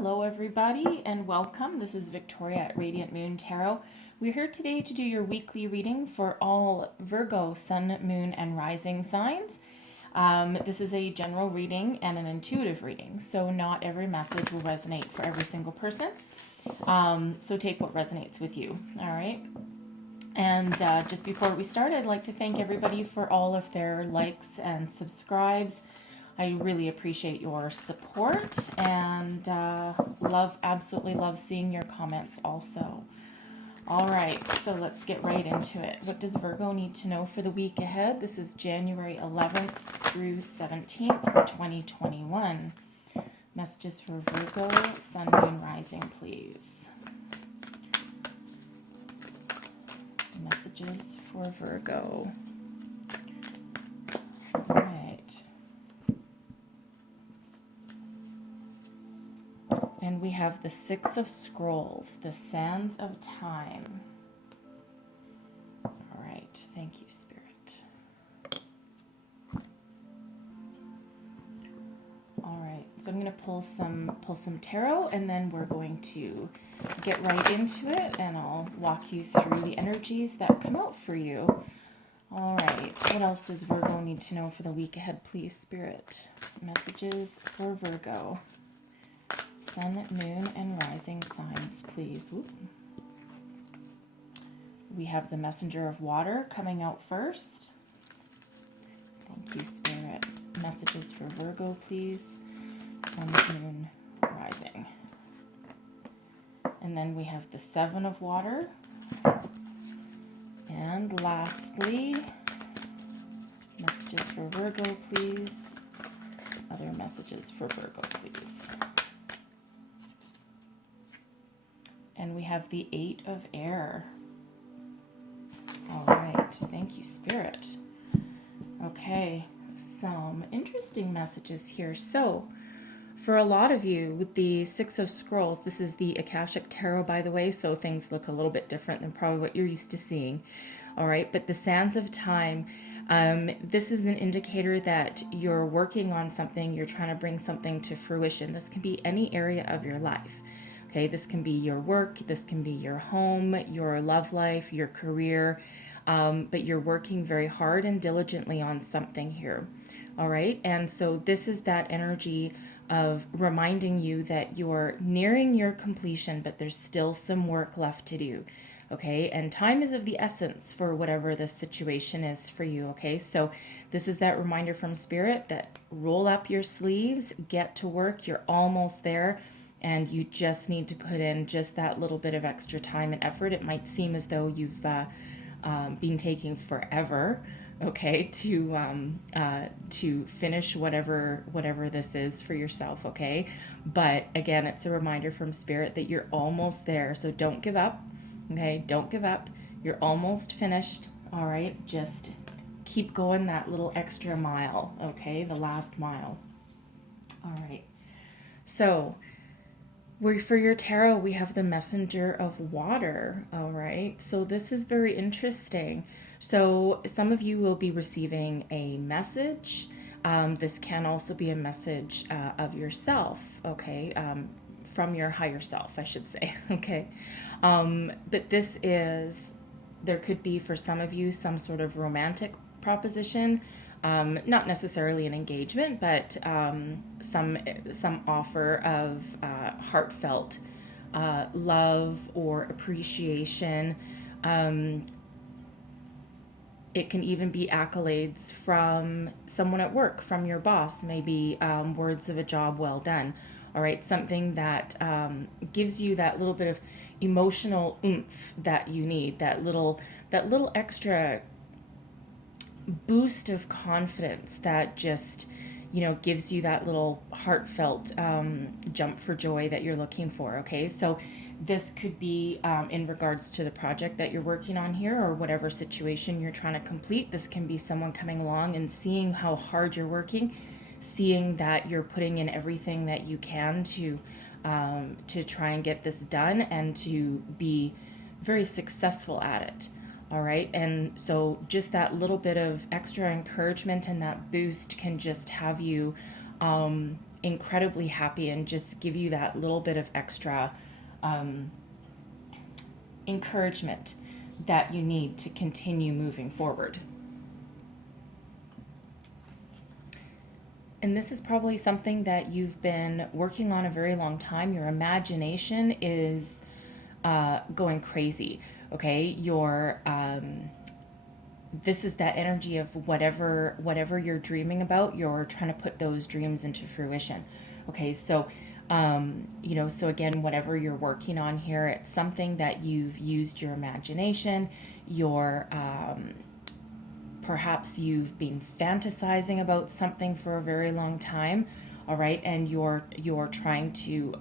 Hello everybody and welcome. This is Victoria at Radiant Moon Tarot. We're here today to do your weekly reading for all Virgo, Sun, Moon, and Rising signs. This is a general reading and an intuitive reading, so not every message will resonate for every single person. So take what resonates with you, all right? And just before we start, I'd like to thank everybody for all of their likes and subscribes. I really appreciate your support and absolutely love seeing your comments also. All right, so let's get right into it. What does Virgo need to know for the week ahead? This is January 11th through 17th, 2021. Messages for Virgo, Sun, Moon, Rising, please. Messages for Virgo. All right. And we have the Six of Scrolls, the Sands of Time. All right, thank you, Spirit. All right, so I'm going to pull some tarot, and then we're going to get right into it, and I'll walk you through the energies that come out for you. All right, what else does Virgo need to know for the week ahead, please, Spirit? Messages for Virgo. Sun, Moon, and Rising signs, please. Ooh. We have the Messenger of Water coming out first. Thank you, Spirit. Messages for Virgo, please. Sun, Moon, Rising. And then we have the Seven of Water. And lastly, messages for Virgo, please. Other messages for Virgo, please. And we have the Eight of Air. All right, thank you, Spirit. Okay, some interesting messages here. So, for a lot of you, with the Six of Scrolls, this is the Akashic Tarot, by the way, so things look a little bit different than probably what you're used to seeing. All right, but the Sands of Time, this is an indicator that you're working on something, you're trying to bring something to fruition. This can be any area of your life. Okay, this can be your work, this can be your home, your love life, your career, but you're working very hard and diligently on something here. All right, and so this is that energy of reminding you that you're nearing your completion, but there's still some work left to do. Okay, and time is of the essence for whatever this situation is for you. Okay, so this is that reminder from Spirit that roll up your sleeves, get to work, you're almost there. And you just need to put in just that little bit of extra time and effort. It might seem as though you've been taking forever, okay, to finish whatever this is for yourself, okay? But again, it's a reminder from Spirit that you're almost there. So don't give up, okay? Don't give up. You're almost finished, all right? Just keep going that little extra mile, okay? The last mile. All right. So for your tarot, we have the Messenger of Water, all right? So this is very interesting. So some of you will be receiving a message. This can also be a message of yourself, okay? From your higher self, I should say, okay? But there could be for some of you some sort of romantic proposition. Not necessarily an engagement, but some offer of heartfelt love or appreciation. It can even be accolades from someone at work, from your boss, maybe words of a job well done. All right, something that gives you that little bit of emotional oomph that you need, that little extra boost of confidence that just, gives you that little heartfelt jump for joy that you're looking for, okay? So this could be in regards to the project that you're working on here or whatever situation you're trying to complete. This can be someone coming along and seeing how hard you're working, seeing that you're putting in everything that you can to try and get this done and to be very successful at it. All right. And so just that little bit of extra encouragement and that boost can just have you incredibly happy and just give you that little bit of extra encouragement that you need to continue moving forward. And this is probably something that you've been working on a very long time. Your imagination is going crazy. Okay, this is that energy of whatever you're dreaming about. You're trying to put those dreams into fruition. Okay, so so again, whatever you're working on here, it's something that you've used your imagination. Perhaps you've been fantasizing about something for a very long time, all right, and you're trying to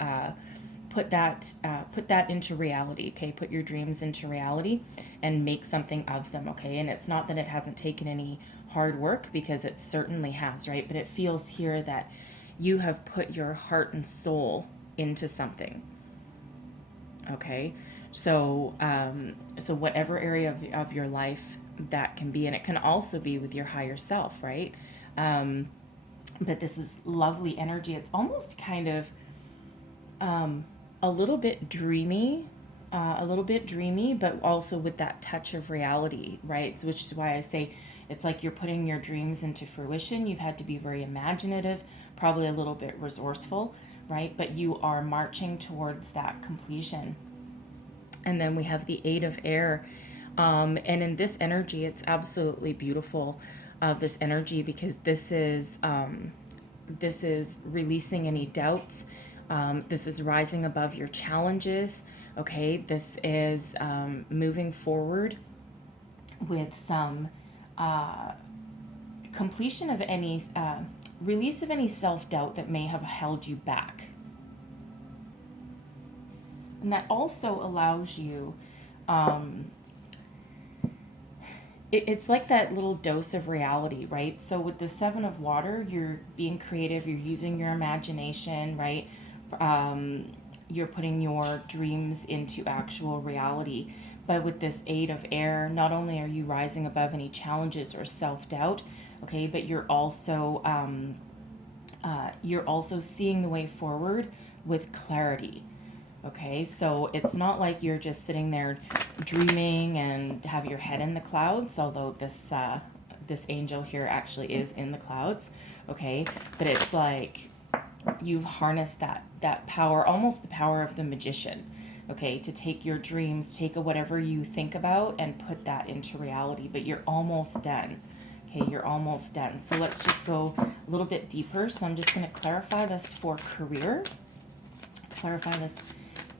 put that into reality. Okay, put your dreams into reality and make something of them. Okay, and it's not that it hasn't taken any hard work, because it certainly has, right? But it feels here that you have put your heart and soul into something. Okay, so whatever area of your life that can be, and it can also be with your higher self, right? But this is lovely energy. It's almost kind of a little bit dreamy, but also with that touch of reality, right? So, which is why I say it's like you're putting your dreams into fruition. You've had to be very imaginative, probably a little bit resourceful, right? But you are marching towards that completion. And then we have the Eight of Air. And in this energy, it's absolutely beautiful of this energy, because this is releasing any doubts. This is rising above your challenges. Okay, this is moving forward with some completion of any release of any self-doubt that may have held you back. And that also allows you it's like that little dose of reality, right? So with the Seven of Water, you're being creative, you're using your imagination, right? You're putting your dreams into actual reality. But with this Eight of Air, not only are you rising above any challenges or self-doubt, okay, but you're also seeing the way forward with clarity. Okay, so it's not like you're just sitting there dreaming and have your head in the clouds, although this angel here actually is in the clouds. Okay, but it's like you've harnessed that power, almost the power of the magician. Okay, to take your dreams, take whatever you think about and put that into reality. But you're almost done. Okay, you're almost done. So let's just go a little bit deeper. So I'm just going to clarify this for career. Clarify this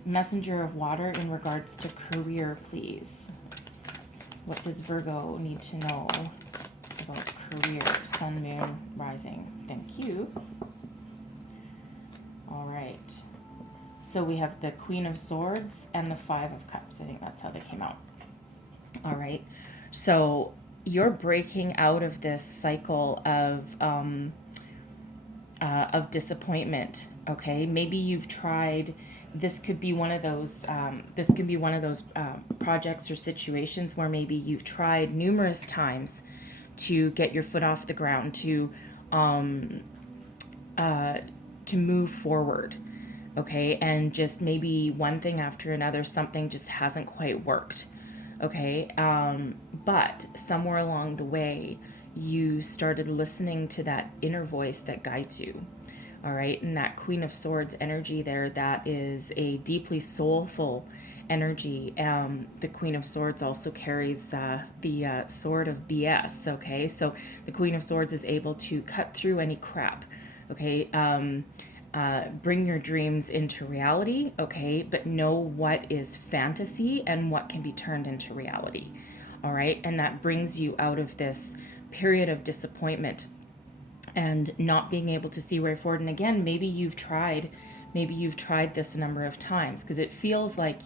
Messenger of Water in regards to career, please. What does Virgo need to know about career? Sun, Moon, Rising. Thank you. All right. So we have the Queen of Swords and the Five of Cups. I think that's how they came out. All right. So you're breaking out of this cycle of disappointment. Okay. Maybe you've tried. This could be one of those. Projects or situations where maybe you've tried numerous times to get your foot off the ground, to move forward. Okay, and just maybe one thing after another, something just hasn't quite worked. Okay, but somewhere along the way, you started listening to that inner voice that guides you. All right, and that Queen of Swords energy there, that is a deeply soulful energy. The Queen of Swords also carries the sword of BS. Okay, so the Queen of Swords is able to cut through any crap. Okay, bring your dreams into reality. Okay, but know what is fantasy and what can be turned into reality. All right, and that brings you out of this period of disappointment and not being able to see way forward. And again, maybe you've tried this a number of times, because it feels like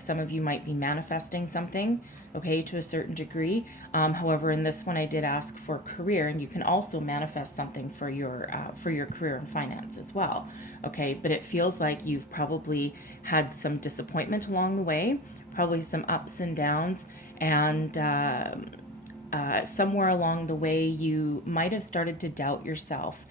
some of you might be manifesting something, okay, to a certain degree. However, in this one, I did ask for career, and you can also manifest something for your career and finance as well, okay. But it feels like you've probably had some disappointment along the way, probably some ups and downs, and somewhere along the way, you might have started to doubt yourself.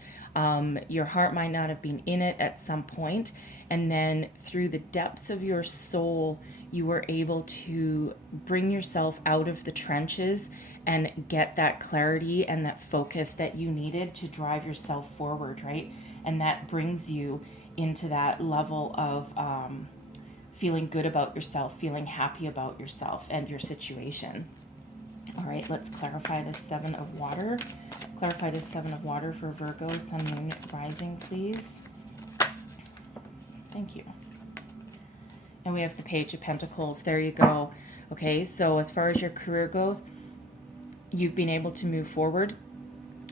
Your heart might not have been in it at some point, and then through the depths of your soul, you were able to bring yourself out of the trenches and get that clarity and that focus that you needed to drive yourself forward, right? And that brings you into that level of feeling good about yourself, feeling happy about yourself and your situation. All right, let's clarify this Seven of Water. Clarify this Seven of Water for Virgo, Sun, Moon, Rising, please. Thank you. And we have the Page of Pentacles. There you go. Okay, so as far as your career goes, you've been able to move forward.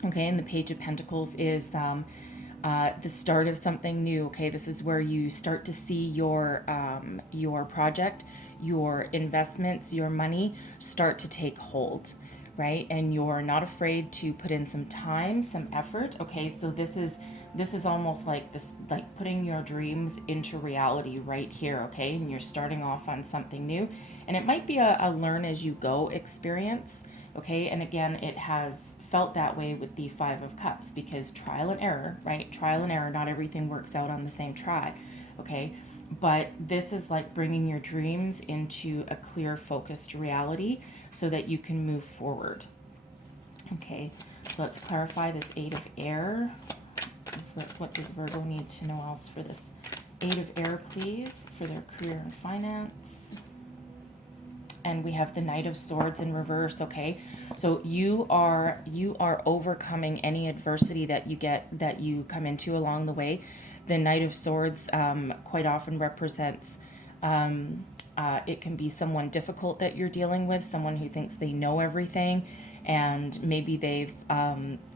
Okay, and the Page of Pentacles is the start of something new. Okay, this is where you start to see your project, your investments, your money start to take hold, right? And you're not afraid to put in some time, some effort. Okay, so this is almost like this, like putting your dreams into reality right here. Okay, and you're starting off on something new, and it might be a learn as you go experience. Okay, and again, it has felt that way with the Five of Cups because trial and error, right? Trial and error, not everything works out on the same try. Okay, but this is like bringing your dreams into a clear, focused reality so that you can move forward. Okay, so let's clarify this Eight of Air. What does Virgo need to know else for this Eight of Air, please, for their career and finance? And we have the Knight of Swords in reverse. Okay, so you are overcoming any adversity that you come into along the way. The Knight of Swords quite often represents it can be someone difficult that you're dealing with, someone who thinks they know everything, and maybe they've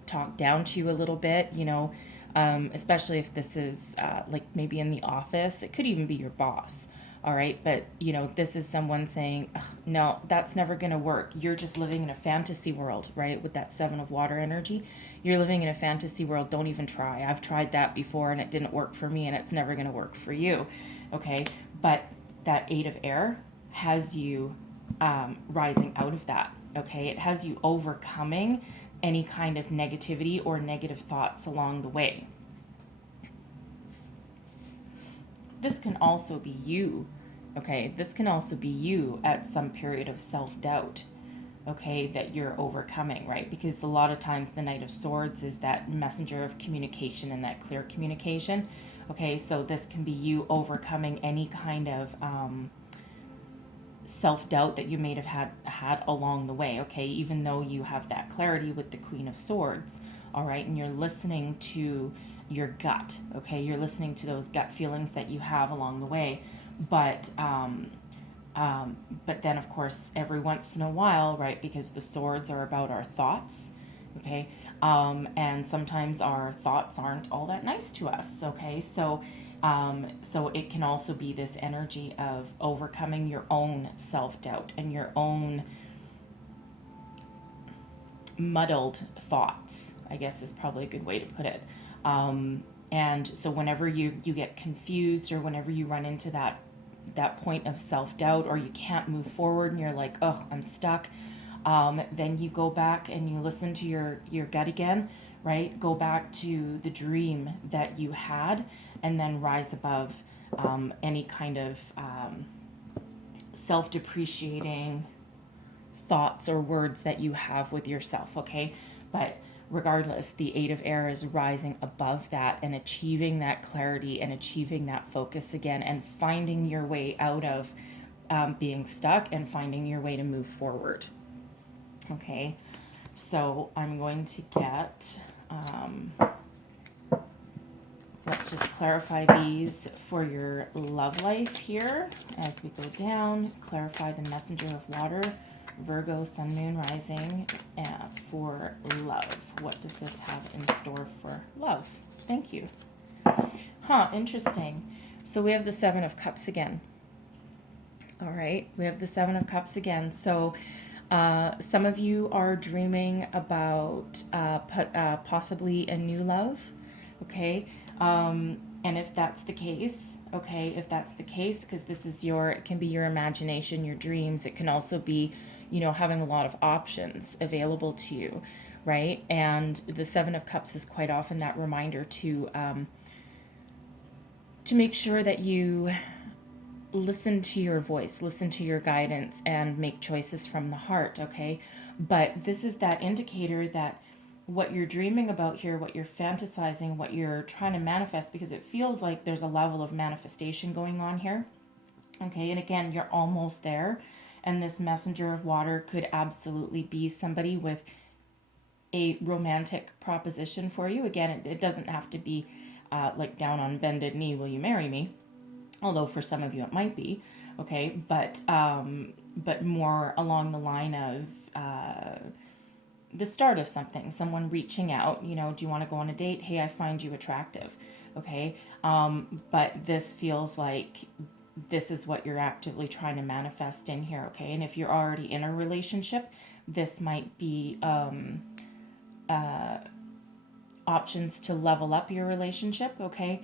talked down to you a little bit, you know, especially if this is like maybe in the office. It could even be your boss. All right, but you know, this is someone saying, no, that's never going to work. You're just living in a fantasy world, right? With that Seven of Water energy, you're living in a fantasy world. Don't even try. I've tried that before and it didn't work for me, and it's never going to work for you. Okay, but that Eight of Air has you rising out of that. Okay, it has you overcoming any kind of negativity or negative thoughts along the way. This can also be you, okay? This can also be you at some period of self-doubt, okay, that you're overcoming, right? Because a lot of times the Knight of Swords is that messenger of communication and that clear communication, okay? So this can be you overcoming any kind of self-doubt that you may have had along the way, okay? Even though you have that clarity with the Queen of Swords, all right? And you're listening to your gut, okay? You're listening to those gut feelings that you have along the way, but then of course every once in a while, right? Because the swords are about our thoughts, okay? And sometimes our thoughts aren't all that nice to us, okay? So it can also be this energy of overcoming your own self-doubt and your own muddled thoughts, I guess is probably a good way to put it. And so whenever you get confused, or whenever you run into that point of self-doubt, or you can't move forward and you're like, oh, I'm stuck, then you go back and you listen to your gut again, right? Go back to the dream that you had, and then rise above any kind of self-depreciating thoughts or words that you have with yourself, okay? But regardless, the Eight of Air is rising above that and achieving that clarity and achieving that focus again, and finding your way out of being stuck and finding your way to move forward. Okay, so I'm going to get, let's just clarify these for your love life here as we go down. Clarify the Messenger of Water, Virgo, Sun, Moon, Rising, for love. What does this have in store for love? Thank you. Interesting. So we have the Seven of Cups again. All right, we have the Seven of Cups again. So some of you are dreaming about possibly a new love, okay? And if that's the case, okay, because this is it can be your imagination, your dreams. It can also be you know, having a lot of options available to you, right? And the Seven of Cups is quite often that reminder to make sure that you listen to your voice, listen to your guidance, and make choices from the heart, okay? But this is that indicator that what you're dreaming about here, what you're fantasizing, what you're trying to manifest, because it feels like there's a level of manifestation going on here, okay? And again, you're almost there. And this messenger of water could absolutely be somebody with a romantic proposition for you. Again, it doesn't have to be like down on bended knee, will you marry me? Although for some of you it might be, okay? But more along the line of the start of something, someone reaching out, you know, do you want to go on a date? Hey, I find you attractive, okay? But this feels like this is what you're actively trying to manifest in here, okay? And if you're already in a relationship, this might be options to level up your relationship, okay?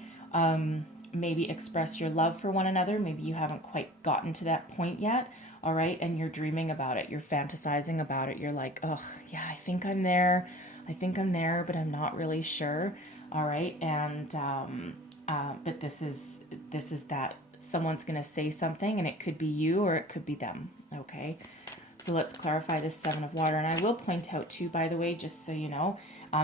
Maybe express your love for one another. Maybe you haven't quite gotten to that point yet, all right? And you're dreaming about it. You're fantasizing about it. You're like, oh, yeah, I think I'm there. But I'm not really sure, all right? And but this is that someone's going to say something, and it could be you or it could be them, okay? So let's clarify this Seven of Water. And I will point out too, by the way, just so you know,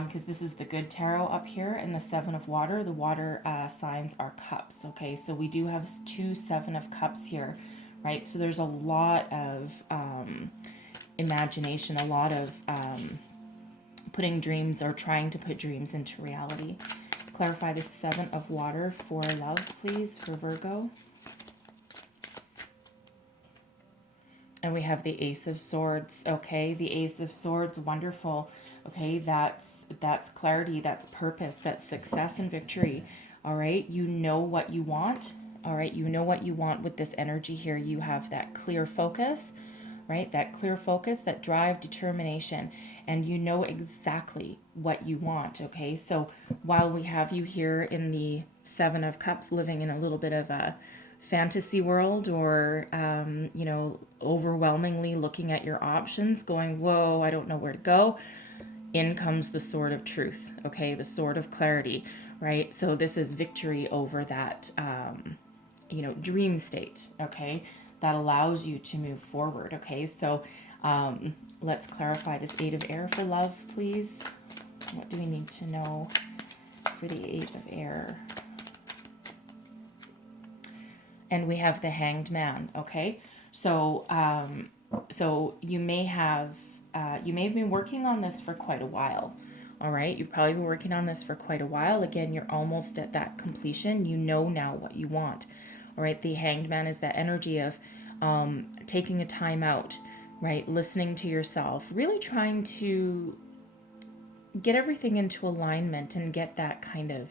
because this is the good tarot up here, and the Seven of Water, the water signs are cups, okay? So we do have two Seven of Cups here, right? So there's a lot of imagination, a lot of putting dreams or trying to put dreams into reality. Clarify the Seven of Water for love, please, for Virgo. And we have the Ace of Swords, okay? The Ace of Swords, wonderful, okay? That's clarity, that's purpose, that's success and victory, all right? You know what you want, all right? You know what you want with this energy here. You have that clear focus, right? That clear focus, that drive, determination, and you know exactly what you want, okay? So while we have you here in the Seven of Cups living in a little bit of a fantasy world, or you know, overwhelmingly looking at your options going, whoa, I don't know where to go, in comes the sword of truth, okay? The sword of clarity, right? So this is victory over that you know, dream state, okay, that allows you to move forward, okay? So let's clarify this Eight of Air for love, please. What do we need to know for the Eight of Air? And we have the Hanged Man, okay? So so you may have been working on this for quite a while, all right? You've probably been working on this for quite a while. Again, you're almost at that completion. You know now what you want, all right? The Hanged Man is that energy of taking a time out, right? Listening to yourself, really trying to get everything into alignment and get that kind of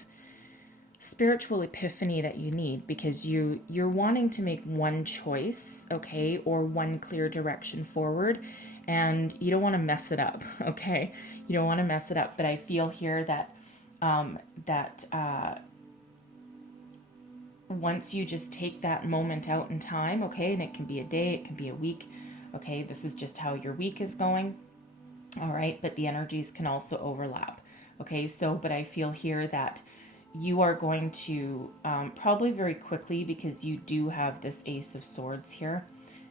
spiritual epiphany that you need, because you're wanting to make one choice, okay, or one clear direction forward, and you don't want to mess it up, okay? You don't want to mess it up. But I feel here that once you just take that moment out in time, okay, and it can be a day, it can be a week, okay, this is just how your week is going, all right, but the energies can also overlap, okay? So but I feel here that you are going to probably very quickly, because you do have this Ace of Swords here,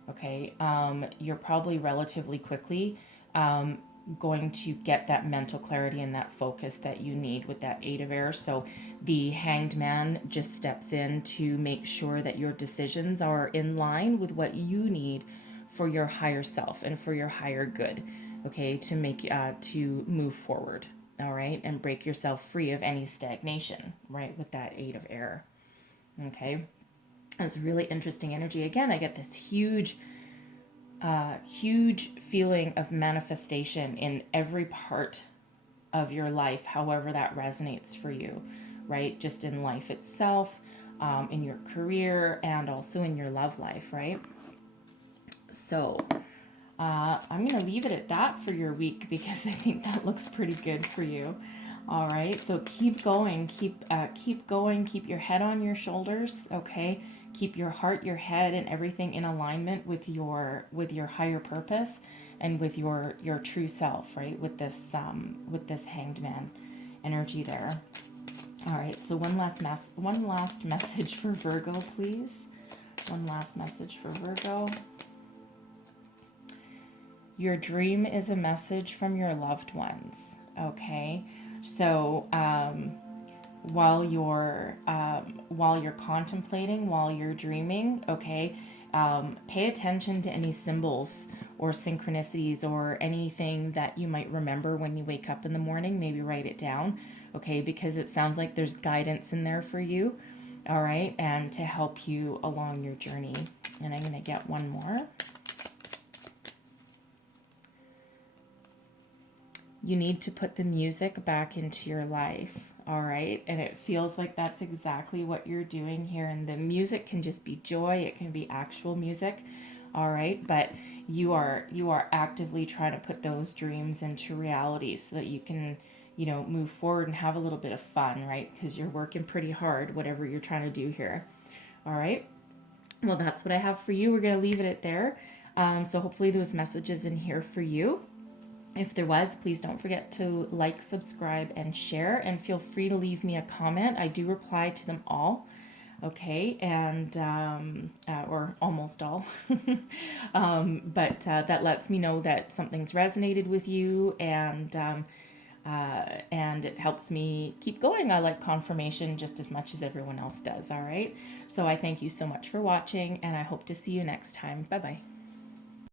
okay? You're probably relatively quickly going to get that mental clarity and that focus that you need with that Eight of Air. So the Hanged Man just steps in to make sure that your decisions are in line with what you need for your higher self and for your higher good, okay, to make to move forward, all right, and break yourself free of any stagnation, right, with that Eight of Air, okay? It's really interesting energy. Again, I get this huge feeling of manifestation in every part of your life, however that resonates for you, right? Just in life itself, in your career, and also in your love life, right? So I'm going to leave it at that for your week, because I think that looks pretty good for you. All right, so keep going, keep going, keep your head on your shoulders, okay? Keep your heart, your head, and everything in alignment with your higher purpose and with your true self, right? With this Hanged Man energy there. All right, so one last message for Virgo, please. One last message for Virgo. Your dream is a message from your loved ones, okay? So while you're contemplating, while you're dreaming, okay, pay attention to any symbols or synchronicities or anything that you might remember when you wake up in the morning. Maybe write it down, okay, because it sounds like there's guidance in there for you, all right, and to help you along your journey. And I'm going to get one more. You need to put the music back into your life, all right? And it feels like that's exactly what you're doing here. And the music can just be joy, it can be actual music, all right? But you are actively trying to put those dreams into reality so that you can, move forward and have a little bit of fun, right? Because you're working pretty hard, whatever you're trying to do here, all right? Well, that's what I have for you. We're going to leave it at there. So hopefully those messages in here for you. If there was, please don't forget to like, subscribe, and share, and feel free to leave me a comment. I do reply to them all, okay, and or almost all. But that lets me know that something's resonated with you, and it helps me keep going. I like confirmation just as much as everyone else does, all right? So I thank you so much for watching, and I hope to see you next time. Bye-bye.